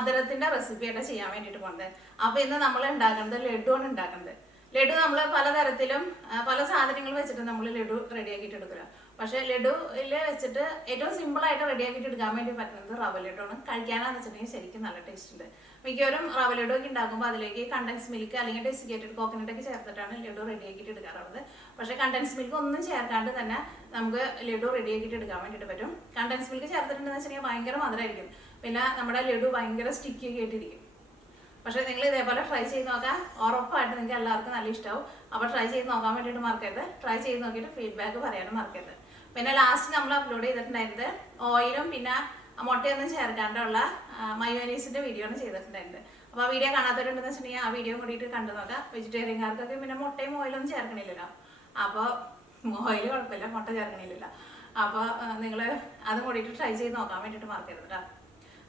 മധുരത്തിന്റെ റെസിപ്പിയായിട്ട് ചെയ്യാൻ വേണ്ടിയിട്ട് പോകുന്നത്. അപ്പൊ ഇന്ന് നമ്മൾ ഉണ്ടാക്കുന്നത് ലഡു ആണ് ഉണ്ടാക്കുന്നത്. ലഡു നമ്മൾ പലതരത്തിലും പല സാധനങ്ങൾ വെച്ചിട്ട് നമ്മൾ ലഡു റെഡിയാക്കിയിട്ട് എടുക്കുക. പക്ഷെ ലഡുവിൽ വെച്ചിട്ട് ഏറ്റവും സിമ്പിൾ ആയിട്ട് റെഡിയാക്കിയിട്ട് എടുക്കാൻ വേണ്ടി പറ്റുന്നത് റവ ലഡു ആണ്. കഴിക്കാനാന്ന് വെച്ചിട്ടുണ്ടെങ്കിൽ ശരിക്കും നല്ല ടേസ്റ്റ് ഉണ്ട്. മിക്കവരും റവ ലഡു ഒക്കെ ഉണ്ടാക്കുമ്പോൾ അതിലേക്ക് കണ്ടൻസ് മിൽക്ക് അല്ലെങ്കിൽ ഡെസിക്കേറ്റഡ് കോക്കനട്ട് ഒക്കെ ചേർത്തിട്ടാണ് ലഡു റെഡിയാക്കിയിട്ട് എടുക്കാറുള്ളത്. പക്ഷേ കണ്ടൻസ് മിൽക്ക് ഒന്നും ചേർക്കാണ്ട് തന്നെ നമുക്ക് ലഡു റെഡിയാക്കിയിട്ട് എടുക്കാൻ വേണ്ടിയിട്ട് പറ്റും. കണ്ടൻസ് മിൽക്ക് ചേർത്തിട്ടുണ്ടെന്ന് വെച്ചിട്ടുണ്ടെങ്കിൽ ഭയങ്കര മധുരമായിരിക്കും. പിന്നെ നമ്മുടെ ലഡു ഭയങ്കര സ്റ്റിക്കി ആയിട്ടിരിക്കും. പക്ഷേ നിങ്ങൾ ഇതേപോലെ ട്രൈ ചെയ്ത് നോക്കാം, ഉറപ്പായിട്ട് നിങ്ങൾക്ക് എല്ലാവർക്കും നല്ല ഇഷ്ടമാവും. അപ്പോൾ ട്രൈ ചെയ്ത് നോക്കാൻ വേണ്ടിയിട്ട് മറക്കരുത്. ട്രൈ ചെയ്ത് നോക്കിയിട്ട് ഫീഡ്ബാക്ക് പറയാനും മറക്കരുത്. പിന്നെ ലാസ്റ്റ് നമ്മൾ അപ്ലോഡ് ചെയ്തിട്ടുണ്ടായിരുന്നത് ഓയിലും പിന്നെ മുട്ടയൊന്നും ചേർക്കാണ്ടുള്ള മയോനീസിന്റെ വീഡിയോ ആണ് ചെയ്തിട്ടുണ്ടായിരുന്നത്. അപ്പോൾ ആ വീഡിയോ കാണാത്തവരുണ്ടെന്ന് വെച്ചിട്ടുണ്ടെങ്കിൽ ആ വീഡിയോ കൂടിയിട്ട് കണ്ടു നോക്കാം. വെജിറ്റേറിയൻകാർക്കൊക്കെ പിന്നെ മുട്ടയും ഓയിലൊന്നും ചേർക്കണില്ലല്ലോ. അപ്പോൾ ഓയിൽ കുഴപ്പമില്ല, മുട്ട ചേർക്കണില്ലല്ലോ. അപ്പോൾ നിങ്ങൾ അതും കൂടിയിട്ട് ട്രൈ ചെയ്ത് നോക്കാൻ വേണ്ടിയിട്ട് മറക്കരുത് കേട്ടോ.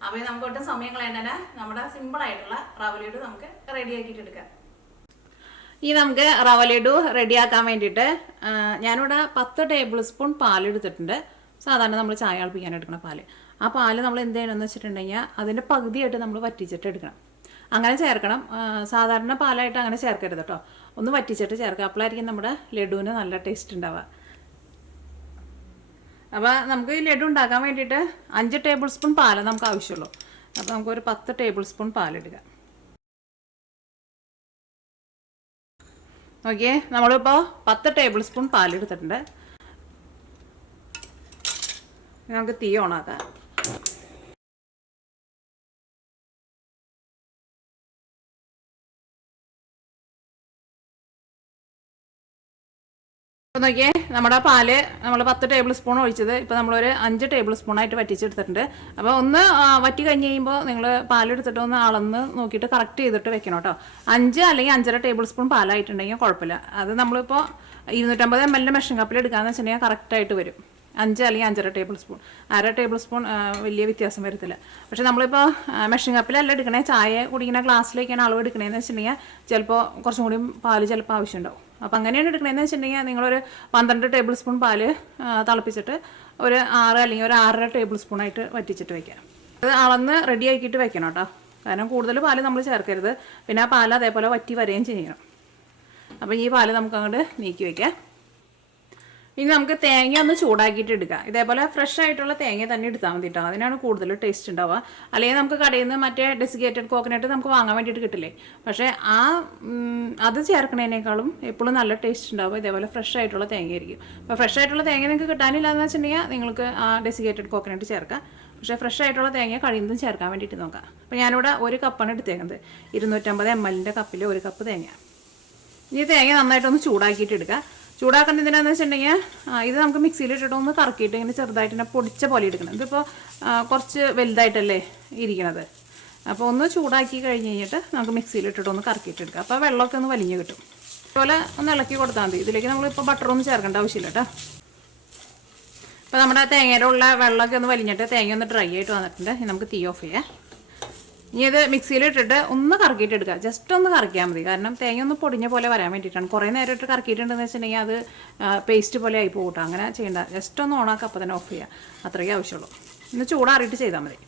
അപ്പോൾ നമുക്ക് ഒട്ടും സമയം കളയണ്ടേ നമ്മുടെ സിമ്പിൾ ആയിട്ടുള്ള റവ ലഡു നമുക്ക് റെഡിയാക്കിയിട്ട് എടുക്കാം. ഈ നമുക്ക് റവ ലഡു റെഡിയാക്കാൻ വേണ്ടിയിട്ട് ഞാനിവിടെ 10 ടേബിൾ സ്പൂൺ പാലെടുത്തിട്ടുണ്ട്. സാധാരണ നമ്മൾ ചായ തിളപ്പിക്കാൻ എടുക്കുന്ന പാല്. ആ പാല് നമ്മൾ എന്ത് ചെയ്യണമെന്ന് വെച്ചിട്ടുണ്ടെങ്കിൽ അതിൻ്റെ പകുതിയായിട്ട് നമ്മൾ വറ്റിച്ചിട്ട് എടുക്കണം. അങ്ങനെ ചേർക്കണം. സാധാരണ പാലായിട്ട് അങ്ങനെ ചേർക്കരുത് കേട്ടോ. ഒന്ന് വറ്റിച്ചിട്ട് ചേർക്കുക. അപ്പോഴായിരിക്കും നമ്മുടെ ലഡുവിന് നല്ല ടേസ്റ്റ് ഉണ്ടാവുക. അപ്പോൾ നമുക്ക് ഈ ലഡു ഉണ്ടാക്കാൻ വേണ്ടിയിട്ട് 5 ടേബിൾ സ്പൂൺ പാല് നമുക്ക് ആവശ്യമുള്ളൂ. അപ്പോൾ നമുക്കൊരു 10 ടേബിൾ സ്പൂൺ പാലെടുക്കാം. ഓക്കെ, നമ്മളിപ്പോൾ 10 ടേബിൾ സ്പൂൺ പാലെടുത്തിട്ടുണ്ട്. നമുക്ക് തീ ഓണാക്കാം. അപ്പോൾ നോക്കിയേ, നമ്മുടെ പാല് നമ്മൾ 10 ടേബിൾ സ്പൂൺ ഒഴിച്ചത് ഇപ്പോൾ നമ്മളൊരു 5 ടേബിൾ സ്പൂണായിട്ട് വറ്റിച്ചെടുത്തിട്ടുണ്ട്. അപ്പോൾ ഒന്ന് വറ്റി കഴിഞ്ഞ് കഴിയുമ്പോൾ നിങ്ങൾ പാലെടുത്തിട്ട് ഒന്ന് അളന്ന് നോക്കിയിട്ട് കറക്റ്റ് ചെയ്തിട്ട് വെക്കണം കേട്ടോ. 5 അല്ലെങ്കിൽ 5.5 ടേബിൾ സ്പൂൺ പാലായിട്ടുണ്ടെങ്കിൽ കുഴപ്പമില്ല. അത് നമ്മളിപ്പോൾ 250 ml മെഷീൻ കപ്പിൽ എടുക്കാമെന്ന് വെച്ചിട്ടുണ്ടെങ്കിൽ കറക്റ്റായിട്ട് വരും. 5 അല്ലെങ്കിൽ 5.5 ടേബിൾ സ്പൂൺ, 1/2 ടേബിൾ സ്പൂൺ വലിയ വ്യത്യാസം വരത്തില്ല. പക്ഷെ നമ്മളിപ്പോൾ മെഷീൻ കപ്പിലല്ല എടുക്കണേ, ചായ കുടിക്കുന്ന ഗ്ലാസ്സിലേക്കാണ് അളവ് എടുക്കണേന്ന് വെച്ചിട്ടുണ്ടെങ്കിൽ ചിലപ്പോൾ കുറച്ചും കൂടി പാല് ചിലപ്പോൾ ആവശ്യമുണ്ടാവും. അപ്പോൾ അങ്ങനെയാണ് എടുക്കണേന്ന് വെച്ചിട്ടുണ്ടെങ്കിൽ നിങ്ങളൊരു 12 ടേബിൾ സ്പൂൺ പാല് തിളപ്പിച്ചിട്ട് ഒരു 6 അല്ലെങ്കിൽ ഒരു 6.5 ടേബിൾ സ്പൂണായിട്ട് വറ്റിച്ചിട്ട് വയ്ക്കാം. അത് അളന്ന് റെഡി ആക്കിയിട്ട് വെക്കണം കേട്ടോ. കാരണം കൂടുതൽ പാല് നമ്മൾ ചേർക്കരുത്. പിന്നെ ആ പാല് അതേപോലെ വറ്റി വരെയും ചെയ്യണം. അപ്പോൾ ഈ പാല് നമുക്ക് അങ്ങോട്ട് നീക്കി വയ്ക്കാം. ഇനി നമുക്ക് തേങ്ങ ഒന്ന് ചൂടാക്കിയിട്ട് എടുക്കാം. ഇതേപോലെ ഫ്രഷ് ആയിട്ടുള്ള തേങ്ങ തന്നെ എടുത്താൽ മതി കേട്ടോ. അതിനാണ് കൂടുതൽ ടേസ്റ്റ് ഉണ്ടാവുക. അല്ലെങ്കിൽ നമുക്ക് കടയിൽ നിന്ന് മറ്റേ ഡെസിക്കേറ്റഡ് കോക്കനട്ട് നമുക്ക് വാങ്ങാൻ വേണ്ടിയിട്ട് കിട്ടില്ലേ. പക്ഷേ അത് ചേർക്കുന്നതിനേക്കാളും എപ്പോഴും നല്ല ടേസ്റ്റ് ഉണ്ടാവുക ഇതേപോലെ ഫ്രഷ് ആയിട്ടുള്ള തേങ്ങ ആയിരിക്കും. അപ്പോൾ ഫ്രഷ് ആയിട്ടുള്ള തേങ്ങ നിങ്ങൾക്ക് കിട്ടാനില്ല എന്ന് വെച്ചിട്ടുണ്ടെങ്കിൽ നിങ്ങൾക്ക് ആ ഡെസിക്കേറ്റഡ് കോക്കനട്ട് ചേർക്കാം. പക്ഷേ ഫ്രഷ് ആയിട്ടുള്ള തേങ്ങ കഴിയുന്നതും ചേർക്കാൻ വേണ്ടിയിട്ട് നോക്കാം. അപ്പോൾ ഞാനിവിടെ 1 കപ്പാണ് എടുത്തേക്കുന്നത്. 250 ml കപ്പിൽ 1 കപ്പ് തേങ്ങ. ഇനി തേങ്ങ നന്നായിട്ടൊന്ന് ചൂടാക്കിയിട്ട് എടുക്കാം. ചൂടാക്കുന്നത് എന്തിനാന്ന് വെച്ചിട്ടുണ്ടെങ്കിൽ ഇത് നമുക്ക് മിക്സിയിലിട്ടിട്ട് ഒന്ന് കറക്കിയിട്ട് ഇങ്ങനെ ചെറുതായിട്ട് തന്നെ പൊടിച്ച പോലെ എടുക്കണം. ഇതിപ്പോൾ കുറച്ച് വലുതായിട്ടല്ലേ ഇരിക്കണത്. അപ്പോൾ ഒന്ന് ചൂടാക്കി കഴിഞ്ഞ് കഴിഞ്ഞിട്ട് നമുക്ക് മിക്സിയിലിട്ടിട്ട് ഒന്ന് കറക്കിയിട്ട് എടുക്കാം. അപ്പോൾ വെള്ളമൊക്കെ ഒന്ന് വലിഞ്ഞ് കിട്ടും. അതുപോലെ ഒന്ന് ഇളക്കി കൊടുത്താൽ മതി. ഇതിലേക്ക് നമ്മളിപ്പോൾ ബട്ടറൊന്നും ചേർക്കേണ്ട ആവശ്യമില്ല കേട്ടോ. അപ്പോൾ നമ്മുടെ തേങ്ങയിലുള്ള വെള്ളമൊക്കെ ഒന്ന് വലിഞ്ഞിട്ട് തേങ്ങ ഒന്ന് ഡ്രൈ ആയിട്ട് വന്നിട്ടുണ്ട്. നമുക്ക് തീ ഓഫ് ചെയ്യാം. ഇനി ഇത് മിക്സിയിലിട്ടിട്ട് ഒന്ന് കറക്കിയിട്ട് എടുക്കുക. ജസ്റ്റ് ഒന്ന് കറക്കിയാൽ മതി. കാരണം തേങ്ങ ഒന്ന് പൊടിഞ്ഞ പോലെ വരാൻ വേണ്ടിയിട്ടാണ്. കുറേ നേരം ഇട്ട് കറക്കിയിട്ടുണ്ടെന്ന് വെച്ചിട്ടുണ്ടെങ്കിൽ അത് പേസ്റ്റ് പോലെ ആയി പോകട്ടോ. അങ്ങനെ ചെയ്യേണ്ട. ജസ്റ്റ് ഒന്ന് ഓണാക്കുക, അപ്പോൾ തന്നെ ഓഫ് ചെയ്യുക. അത്രയ്ക്കേ ആവശ്യമുള്ളൂ. ഇന്ന് ചൂടാറിയിട്ട് ചെയ്താൽ മതി.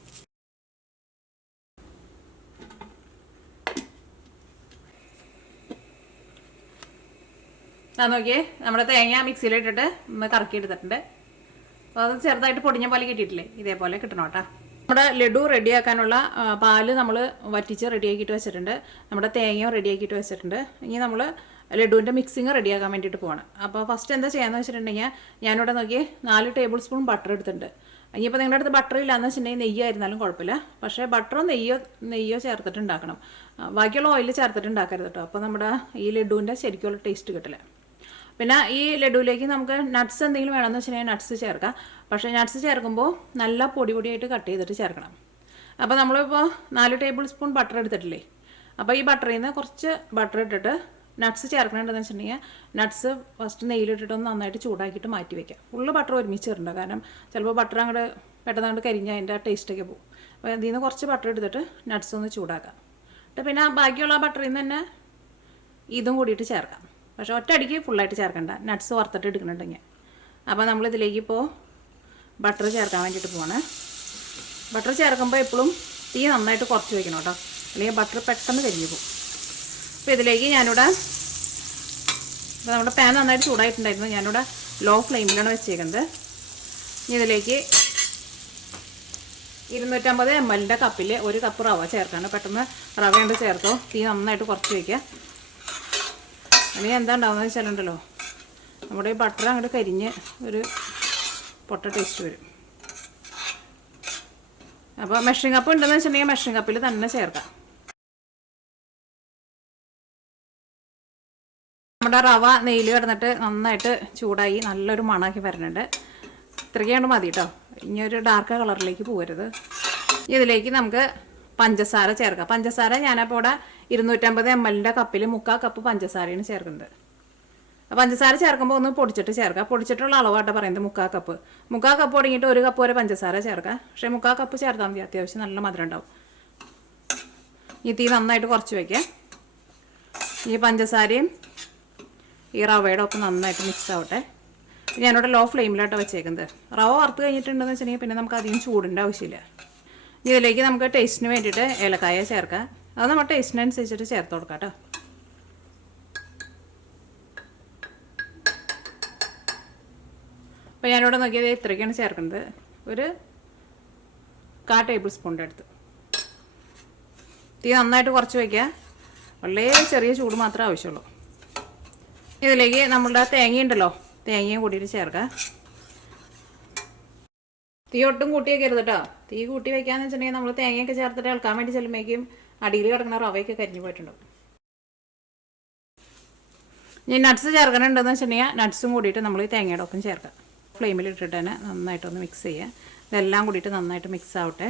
നോക്കിയേ, നമ്മുടെ തേങ്ങ മിക്സിയിലിട്ടിട്ട് ഒന്ന് കറക്കിയെടുത്തിട്ടുണ്ട്. അപ്പോൾ അത് ചെറുതായിട്ട് പൊടിഞ്ഞ പോലെ കിട്ടിയിട്ടില്ലേ, ഇതേപോലെ കിട്ടണം കേട്ടോ. നമ്മുടെ ലഡു റെഡിയാക്കാനുള്ള പാല് നമ്മൾ വറ്റിച്ച് റെഡിയാക്കിയിട്ട് വെച്ചിട്ടുണ്ട്. നമ്മുടെ തേങ്ങയും റെഡിയാക്കിയിട്ട് വെച്ചിട്ടുണ്ട്. ഇനി നമ്മൾ ലഡുവിൻ്റെ മിക്സിങ് റെഡിയാക്കാൻ വേണ്ടിയിട്ട് പോവാണ്. അപ്പോൾ ഫസ്റ്റ് എന്താ ചെയ്യാന്ന് വെച്ചിട്ടുണ്ടെങ്കിൽ ഞാനിവിടെ നോക്കി 4 ടേബിൾ സ്പൂൺ ബട്ടർ എടുത്തിട്ടുണ്ട്. ഇനിയിപ്പോൾ നിങ്ങളുടെ അടുത്ത് ബട്ടർ ഇല്ലയെന്ന് വെച്ചിട്ടുണ്ടെങ്കിൽ നെയ്യായിരുന്നാലും കുഴപ്പമില്ല. പക്ഷേ ബട്ടറോ നെയ്യോ ചേർത്തിട്ട് ഉണ്ടാക്കണം. ബാക്കിയുള്ള ഓയിൽ ചേർത്തിട്ട് ഉണ്ടാക്കരുത് കേട്ടോ. അപ്പോൾ നമ്മുടെ ഈ ലഡുവിൻ്റെ ശരിക്കുള്ള ടേസ്റ്റ് കിട്ടില്ല. പിന്നെ ഈ ലഡുവിലേക്ക് നമുക്ക് നട്ട്സ് എന്തെങ്കിലും വേണമെന്ന് വെച്ചിട്ടുണ്ടെങ്കിൽ നട്ട്സ് ചേർക്കാം. പക്ഷേ നട്ട്സ് ചേർക്കുമ്പോൾ നല്ല പൊടിയായിട്ട് കട്ട് ചെയ്തിട്ട് ചേർക്കണം. അപ്പോൾ നമ്മളിപ്പോൾ 4 ടേബിൾ സ്പൂൺ ബട്ടർ എടുത്തിട്ടില്ലേ. അപ്പോൾ ഈ ബട്ടറിൽ നിന്ന് കുറച്ച് ബട്ടർ ഇട്ടിട്ട് നട്ട്സ് ചേർക്കണമെന്ന് വെച്ചിട്ടുണ്ടെങ്കിൽ നട്ട്സ് ഫസ്റ്റ് നെയ്യിലിട്ടിട്ടൊന്ന് നന്നായിട്ട് ചൂടാക്കിയിട്ട് മാറ്റി വയ്ക്കാം. ഫുള്ള് ബട്ടർ ഒരുമിച്ച് ഇടണ്ട. കാരണം ചിലപ്പോൾ ബട്ടർ അങ്ങോട്ട് പെട്ടെന്ന് കരിഞ്ഞാൽ അതിൻ്റെ ടേസ്റ്റൊക്കെ പോകും. അപ്പോൾ ഇതിൽ നിന്ന് കുറച്ച് ബട്ടർ എടുത്തിട്ട് നട്ട്സ് ഒന്ന് ചൂടാക്കാം. എന്നിട്ട് പിന്നെ ബാക്കിയുള്ള ബട്ടറിൽ നിന്ന് തന്നെ ഇതും കൂടിയിട്ട് ചേർക്കാം. പക്ഷേ ഒറ്റയടിക്ക് ഫുള്ളായിട്ട് ചേർക്കണ്ട, നട്ട്സ് വറുത്തിട്ട് എടുക്കുന്നുണ്ടെങ്കിൽ. അപ്പോൾ നമ്മളിതിലേക്ക് ഇപ്പോൾ ബട്ടർ ചേർക്കാൻ വേണ്ടിയിട്ട് പോവാണ്. ബട്ടർ ചേർക്കുമ്പോൾ എപ്പോഴും തീ നന്നായിട്ട് കുറച്ച് വയ്ക്കണം കേട്ടോ, അല്ലെങ്കിൽ ബട്ടർ പെട്ടെന്ന് കരിഞ്ഞു പോകും. അപ്പോൾ ഇതിലേക്ക് ഞാനിവിടെ ഇപ്പോൾ നമ്മുടെ പാൻ നന്നായിട്ട് ചൂടായിട്ടുണ്ടായിരുന്നു. ഞാനിവിടെ ലോ ഫ്ലെയിമിലാണ് വെച്ചേക്കുന്നത്. ഇനി ഇതിലേക്ക് 250 ml കപ്പിൽ 1 കപ്പ് റവ ചേർക്കാണ്. പെട്ടെന്ന് റവ കൊണ്ട് ചേർത്തോ. തീ നന്നായിട്ട് കുറച്ച് വയ്ക്കുക. അല്ലെങ്കിൽ എന്താ ഉണ്ടാവുന്നത് വെച്ചാലുണ്ടല്ലോ, നമ്മുടെ ഈ ബട്ടർ അങ്ങോട്ട് കരിഞ്ഞ് ഒരു പൊട്ട ടേസ്റ്റ് വരും. അപ്പോൾ മെഷറിംഗ് കപ്പ് ഉണ്ടെന്ന് വെച്ചിട്ടുണ്ടെങ്കിൽ മെഷറിംഗ് കപ്പിൽ തന്നെ ചേർക്കാം. നമ്മുടെ റവ നെയ്യിൽ കിടന്നിട്ട് നന്നായിട്ട് ചൂടായി നല്ലൊരു മണമാക്കി വരുന്നുണ്ട്. ഇത്രയ്ക്കാണ്ട് മതി കേട്ടോ. ഇനി ഒരു ഡാർക്ക് കളറിലേക്ക് പോകരുത്. ഇതിലേക്ക് നമുക്ക് പഞ്ചസാര ചേർക്കാം. പഞ്ചസാര ഞാനപ്പോൾ ഇവിടെ 250 ml കപ്പിൽ 3/4 കപ്പ് പഞ്ചസാരയാണ് ചേർക്കുന്നത്. പഞ്ചസാര ചേർക്കുമ്പോൾ ഒന്ന് പൊടിച്ചിട്ട് ചേർക്കാം. പൊടിച്ചിട്ടുള്ള അളവായിട്ട് പറയുന്നത് 3/4 കപ്പ്. 3/4 കപ്പ് തുടങ്ങിയിട്ട് 1 കപ്പ് വരെ പഞ്ചസാര ചേർക്കാം. പക്ഷേ 3/4 കപ്പ് ചേർത്താൽ മതി, അത്യാവശ്യം നല്ല മധുരം ഉണ്ടാവും. ഈ തീ നന്നായിട്ട് കുറച്ച് വയ്ക്കാം. ഈ പഞ്ചസാരയും ഈ റവയുടെ ഒപ്പം നന്നായിട്ട് മിക്സ് ആവട്ടെ. ഞാനിവിടെ ലോ ഫ്ലെയിമിലായിട്ട് വെച്ചേക്കുന്നത്. റവ വറുത്ത് കഴിഞ്ഞിട്ടുണ്ടെന്ന് വെച്ചിട്ടുണ്ടെങ്കിൽ പിന്നെ നമുക്ക് അധികം ചൂടിൻ്റെ ആവശ്യമില്ല. ഇതിലേക്ക് നമുക്ക് ടേസ്റ്റിന് വേണ്ടിയിട്ട് ഏലക്കായ ചേർക്കാം. അത് നമ്മുടെ ടേസ്റ്റിനനുസരിച്ചിട്ട് ചേർത്ത് കൊടുക്കാം കേട്ടോ. അപ്പോൾ ഞാനിവിടെ നോക്കിയത് ഇത്രയ്ക്കാണ് ചേർക്കുന്നത്. ഒരു 1/4 ടേബിൾ സ്പൂണിൻ്റെ അടുത്ത്. തീ നന്നായിട്ട് കുറച്ച് വയ്ക്കുക. വളരെ ചെറിയ ചൂട് മാത്രമേ ആവശ്യമുള്ളൂ. ഇതിലേക്ക് നമ്മളുടെ തേങ്ങയുണ്ടല്ലോ, തേങ്ങയും കൂട്ടിയിട്ട് ചേർക്കാം. തീ ഒട്ടും കൂട്ടി വയ്ക്കരുത് കേട്ടോ. തീ കൂട്ടി വയ്ക്കാന്ന് വെച്ചിട്ടുണ്ടെങ്കിൽ നമ്മൾ തേങ്ങയൊക്കെ ചേർത്തിട്ട് ഇളക്കാൻ വേണ്ടി ചെല്ലുമ്പോഴേക്കും അടിയിൽ കിടക്കുന്ന റവയൊക്കെ കരിഞ്ഞു പോയിട്ടുണ്ടാവും. ഇനി നട്ട്സ് ചേർക്കണുണ്ടെന്ന് വെച്ചിട്ടുണ്ടെങ്കിൽ നട്ട്സും കൂടിയിട്ട് നമ്മൾ ഈ തേങ്ങയുടെ ഒപ്പം ചേർക്കാം. ഫ്ലെയിമിൽ ഇട്ടിട്ട് തന്നെ നന്നായിട്ടൊന്ന് മിക്സ് ചെയ്യുക. ഇതെല്ലാം കൂടിയിട്ട് നന്നായിട്ട് മിക്സ് ആവട്ടെ.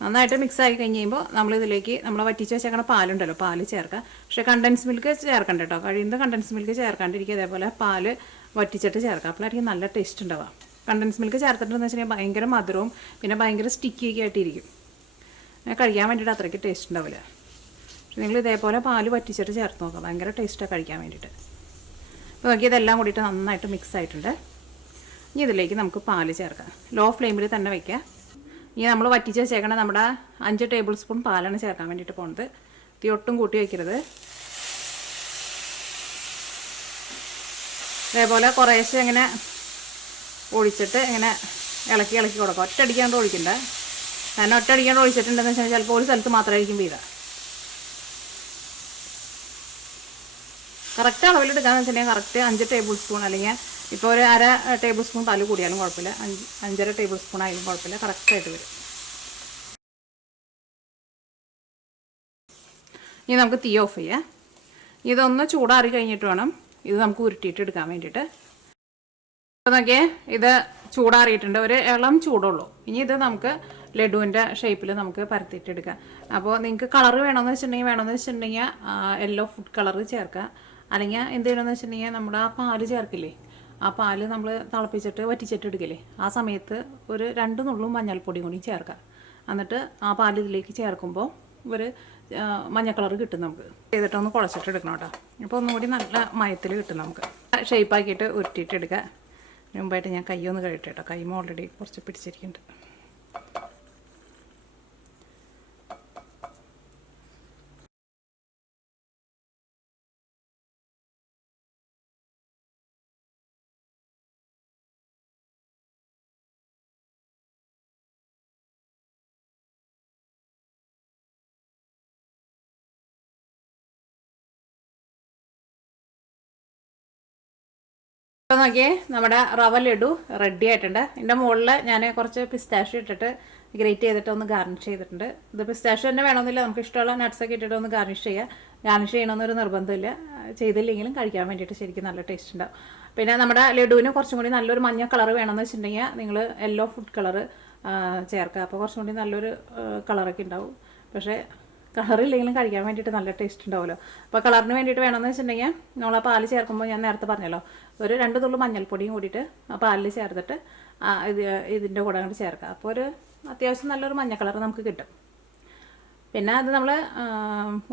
നന്നായിട്ട് മിക്സ് ആയി കഴിഞ്ഞ് കഴിയുമ്പോൾ നമ്മളിതിലേക്ക് നമ്മൾ വറ്റിച്ച് വെച്ചേക്കണ പാലുണ്ടല്ലോ, പാല് ചേർക്കുക. പക്ഷേ കണ്ടൻസ് മിൽക്ക് ചേർക്കണ്ട കേട്ടോ. കഴിയുന്നത് കണ്ടൻസ് മിൽക്ക് ചേർക്കാണ്ടിരിക്കുക. അതേപോലെ പാല് വറ്റിച്ചിട്ട് ചേർക്കുക. അപ്പോഴായിരിക്കും നല്ല ടേസ്റ്റ് ഉണ്ടാവുക. കണ്ടൻസ് മിൽക്ക് ചേർത്തിട്ടുണ്ടെന്ന് വെച്ചിട്ടുണ്ടെങ്കിൽ ഭയങ്കര മധുരവും പിന്നെ ഭയങ്കര സ്റ്റിക്കിയൊക്കെ ആയിട്ടിരിക്കും. കഴിക്കാൻ വേണ്ടിയിട്ട് അത്രയ്ക്ക് ടേസ്റ്റ് ഉണ്ടാവില്ല. പക്ഷേ നിങ്ങൾ ഇതേപോലെ പാല് വറ്റിച്ചിട്ട് ചേർത്ത് നോക്കുക, ഭയങ്കര ടേസ്റ്റാണ് കഴിക്കാൻ വേണ്ടിയിട്ട്. അപ്പോൾ നോക്കി ഇതെല്ലാം കൂടിയിട്ട് നന്നായിട്ട് മിക്സ് ആയിട്ടുണ്ട്. ഇനി ഇതിലേക്ക് നമുക്ക് പാല് ചേർക്കാം. ലോ ഫ്ലെയിമിൽ തന്നെ വയ്ക്കുക. ഇനി നമ്മൾ വറ്റിച്ച് വെച്ചേക്കണം നമ്മുടെ 5 ടേബിൾ സ്പൂൺ പാലാണ് ചേർക്കാൻ വേണ്ടിയിട്ട് പോകുന്നത്. തീ ഒട്ടും കൂട്ടി വയ്ക്കരുത്. അതേപോലെ കുറേശ്ശെ ഇങ്ങനെ ഒഴിച്ചിട്ട് ഇങ്ങനെ ഇളക്കി കൊടുക്കുക. ഒറ്റയടിക്കാണ്ട് ഒഴിക്കണ്ട. കാരണം ഒറ്റയടിക്കാണ്ട് ഒഴിച്ചിട്ടുണ്ടെന്ന് വെച്ചാൽ ചിലപ്പോൾ ഒരു സ്ഥലത്ത് മാത്രമായിരിക്കും വീഴുക. കറക്റ്റ് അളവിലെടുക്കാന്ന് വെച്ചിട്ടുണ്ടെങ്കിൽ കറക്റ്റ് 5 ടേബിൾ സ്പൂൺ അല്ലെങ്കിൽ ഇപ്പോൾ ഒരു 1/2 ടേബിൾ സ്പൂൺ പാല് കൂടിയാലും കുഴപ്പമില്ല, 5.5 ടേബിൾ സ്പൂൺ ആയാലും കുഴപ്പമില്ല, കറക്റ്റായിട്ട് വരും. ഇനി നമുക്ക് തീ ഓഫ് ചെയ്യാം. ഇതൊന്ന് ചൂടാറി കഴിഞ്ഞിട്ട് വേണം ഇത് നമുക്ക് ഉരുട്ടിയിട്ട് എടുക്കാൻ വേണ്ടിയിട്ട്. അപ്പോൾ നോക്കിയേ, ഇത് ചൂടാറിയിട്ടുണ്ട്. ഒരു ഇളം ചൂടുള്ളൂ. ഇനി ഇത് നമുക്ക് ലഡുവിൻ്റെ ഷേപ്പിൽ നമുക്ക് പരത്തിയിട്ടെടുക്കാം. അപ്പോൾ നിങ്ങൾക്ക് കളർ വേണമെന്ന് വെച്ചിട്ടുണ്ടെങ്കിൽ യെല്ലോ ഫുഡ് കളർ ചേർക്കുക. അല്ലെങ്കിൽ എന്ത് ചെയ്യണമെന്ന് വെച്ചിട്ടുണ്ടെങ്കിൽ നമ്മുടെ ആ പാല് ചേർക്കില്ലേ, ആ പാല് നമ്മൾ തിളപ്പിച്ചിട്ട് വറ്റിച്ചിട്ട് എടുക്കില്ലേ, ആ സമയത്ത് ഒരു 2 നുള്ളും മഞ്ഞൾപ്പൊടി കൂടി ചേർക്കുക. എന്നിട്ട് ആ പാല് ഇതിലേക്ക് ചേർക്കുമ്പോൾ ഒരു മഞ്ഞ കളർ കിട്ടും നമുക്ക്. ചെയ്തിട്ടൊന്ന് കുഴച്ചിട്ട് എടുക്കണം കേട്ടോ. അപ്പോൾ ഒന്നുകൂടി നല്ല മയത്തിൽ കിട്ടും നമുക്ക്. ഷേപ്പാക്കിയിട്ട് ഉരുട്ടിയിട്ട് എടുക്കുക. മുമ്പായിട്ട് ഞാൻ കൈ ഒന്ന് കഴുകട്ടെ കേട്ടോ. കൈമ ഓൾറെഡി കുറച്ച് പിടിച്ചിരിക്കുന്നുണ്ട്. ഇപ്പോൾ നോക്കിയേ, നമ്മുടെ റവ ലഡു റെഡി ആയിട്ടുണ്ട്. ഇതിൻ്റെ മുകളിൽ ഞാൻ കുറച്ച് പിസ്താഷ്യോ ഇട്ടിട്ട് ഗ്രേറ്റ് ചെയ്തിട്ട് ഒന്ന് ഗാർണിഷ് ചെയ്തിട്ടുണ്ട്. ഇത് പിസ്താഷ്യോ തന്നെ വേണമെന്നില്ല, നമുക്ക് ഇഷ്ടമുള്ള നട്ട്സൊക്കെ ഇട്ടിട്ട് ഒന്ന് ഗാർണിഷ് ചെയ്യുക. ഗാർണിഷ് ചെയ്യണമെന്നൊരു നിർബന്ധമില്ല. ചെയ്തില്ലെങ്കിലും കഴിക്കാൻ വേണ്ടിയിട്ട് ശരിക്കും നല്ല ടേസ്റ്റ് ഉണ്ടാവും. പിന്നെ നമ്മുടെ ലഡുവിന് കുറച്ചും കൂടി നല്ലൊരു മഞ്ഞ കളർ വേണമെന്ന് വെച്ചിട്ടുണ്ടെങ്കിൽ നിങ്ങൾ യെല്ലോ ഫുഡ് കളർ ചേർക്കുക. അപ്പോൾ കുറച്ചും കൂടി നല്ലൊരു കളറൊക്കെ ഉണ്ടാവും. പക്ഷേ കളറില്ലെങ്കിലും കഴിക്കാൻ വേണ്ടിയിട്ട് നല്ല ടേസ്റ്റ് ഉണ്ടാവുമല്ലോ. അപ്പോൾ കളറിന് വേണ്ടിയിട്ട് വേണമെന്ന് വെച്ചിട്ടുണ്ടെങ്കിൽ നമ്മൾ ആ പാല് ചേർക്കുമ്പോൾ ഞാൻ നേരത്തെ പറഞ്ഞല്ലോ, ഒരു 2 തുള്ളി മഞ്ഞൾപ്പൊടിയും കൂടിയിട്ട് ആ പാലിൽ ചേർത്തിട്ട് ഇതിൻ്റെ കൂടെ അങ്ങോട്ട് ചേർക്കുക. അപ്പോൾ ഒരു അത്യാവശ്യം നല്ലൊരു മഞ്ഞ കളർ നമുക്ക് കിട്ടും. പിന്നെ അത് നമ്മൾ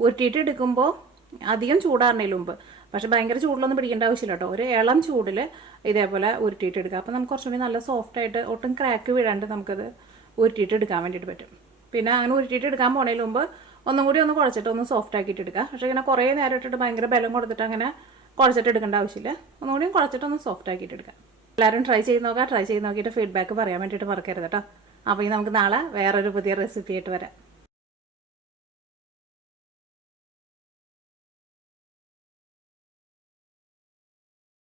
ഉരുട്ടിയിട്ട് എടുക്കുമ്പോൾ അധികം ചൂടാറിനതിന് മുമ്പ്, പക്ഷേ ഭയങ്കര ചൂടിലൊന്നും പിടിക്കേണ്ട ആവശ്യമില്ല കേട്ടോ. ഒരു ഇളം ചൂടിൽ ഇതേപോലെ ഉരുട്ടിയിട്ട് എടുക്കുക. അപ്പോൾ നമുക്ക് കുറച്ചുകൂടി നല്ല സോഫ്റ്റായിട്ട് ഒട്ടും ക്രാക്ക് വീഴാണ്ട് നമുക്കത് ഉരുട്ടിയിട്ട് എടുക്കാൻ വേണ്ടിയിട്ട് പറ്റും. പിന്നെ അങ്ങനെ ഉരുട്ടിയിട്ട് എടുക്കാൻ പോണതിന് മുമ്പ് ഒന്നും കൂടി ഒന്ന് കുഴച്ചിട്ട് ഒന്ന് സോഫ്റ്റ് ആക്കിയിട്ട് എടുക്കുക. പക്ഷേ ഇങ്ങനെ കുറേ നേരം ഇട്ടിട്ട് ഭയങ്കര ബലം കൊടുത്തിട്ട് അങ്ങനെ കുഴച്ചിട്ട് എടുക്കേണ്ട ആവശ്യമില്ല. ഒന്നും കൂടി കുഴച്ചിട്ട് ഒന്ന് സോഫ്റ്റ് ആക്കിയിട്ട് എടുക്കുക. എല്ലാവരും ട്രൈ ചെയ്ത് നോക്കുക. ട്രൈ ചെയ്ത് നോക്കിയിട്ട് ഫീഡ്ബാക്ക് പറയാൻ വേണ്ടിയിട്ട് മറക്കരുത് കേട്ടോ. അപ്പോൾ ഇനി നമുക്ക് നാളെ വേറൊരു പുതിയ റെസിപ്പി ആയിട്ട് വരാം.